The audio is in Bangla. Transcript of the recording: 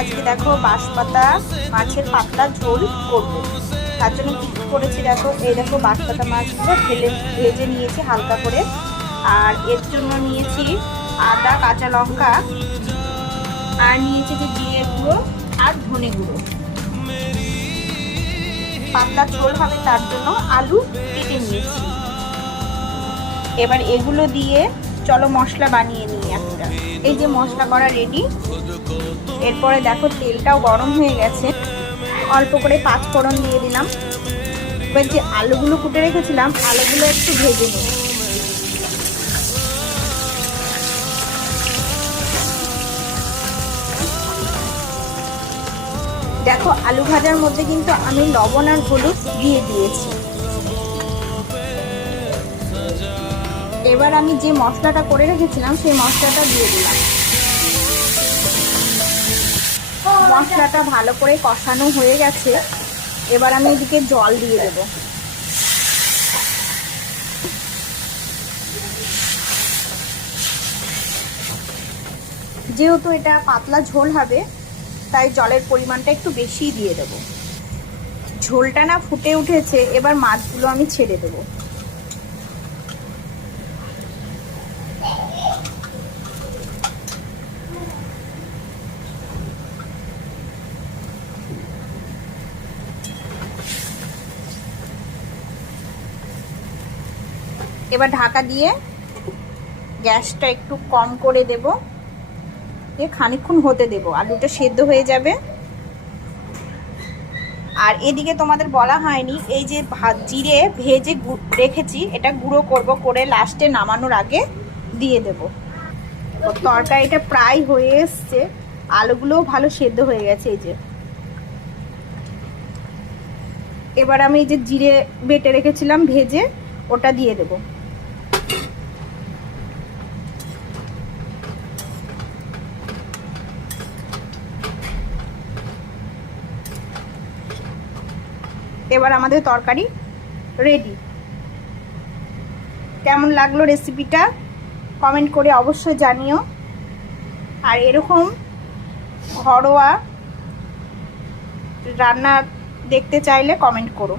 আজকে দেখো বাঁশপাতা মাছের পাতলা ঝোল করব। তার জন্য কি করেছি দেখো, এই দেখো বাঁশপাতা মাছগুলো ভেজে নিয়েছি হালকা করে। আর এর জন্য নিয়েছি আদা, কাঁচা লঙ্কা, আর নিয়েছি যে জিরে গুঁড়ো আর ধনে গুঁড়ো। পাতলা ঝোল হবে তার জন্য আলু কেটে নিয়েছি। এবার এগুলো দিয়ে চলো মশলা বানিয়ে নিই একটা। এই যে মশলা করা রেডি। এরপরে দেখো তেলটাও গরম হয়ে গেছে, অল্প করে 5 ফোড়ন দিয়ে দিলাম। এবার যে আলুগুলো কুটে রেখেছিলাম আলুগুলো একটু ভেজে নিই। দেখো আলু ভাজার মধ্যে কিন্তু আমি লবণ আর হলুদ দিয়ে দিয়েছি। এবার আমি যে মশলাটা করে রেখেছিলাম সেই মশলাটা দিয়ে দিলাম। মশলাটা ভালো করে কষানো হয়ে গেছে। এবার আমি এদিকে জল দিয়ে দেব। যেহেতু এটা পাতলা ঝোল হবে তাই জলের পরিমাণটা একটু বেশিই দিয়ে দেব। ঝোলটা না ফুটে উঠেছে, এবার মাছগুলো আমি ছেড়ে দেব। এবার ঢাকা দিয়ে গ্যাসটা একটু কম করে দেব। খানিকক্ষণ হতে দেব, আলুটা সেদ্ধ হয়ে যাবে। আর এদিকে তোমাদের বলা হয়নি, এই যে জিরে ভেজে রেখেছি এটা গুঁড়ো করব, করে লাস্টে নামানোর আগে দিয়ে দেব। তরকারিটা প্রায় হয়ে এসছে, আলুগুলোও ভালো সেদ্ধ হয়ে গেছে। এই যে এবার আমি এই যে জিরে বেটে রেখেছিলাম ভেজে, ওটা দিয়ে দেব। এবার আমাদের তরকারি রেডি। কেমন লাগলো রেসিপিটা কমেন্ট করে অবশ্যই জানিও। আর এরকম ঘরোয়া রান্না দেখতে চাইলে কমেন্ট করো।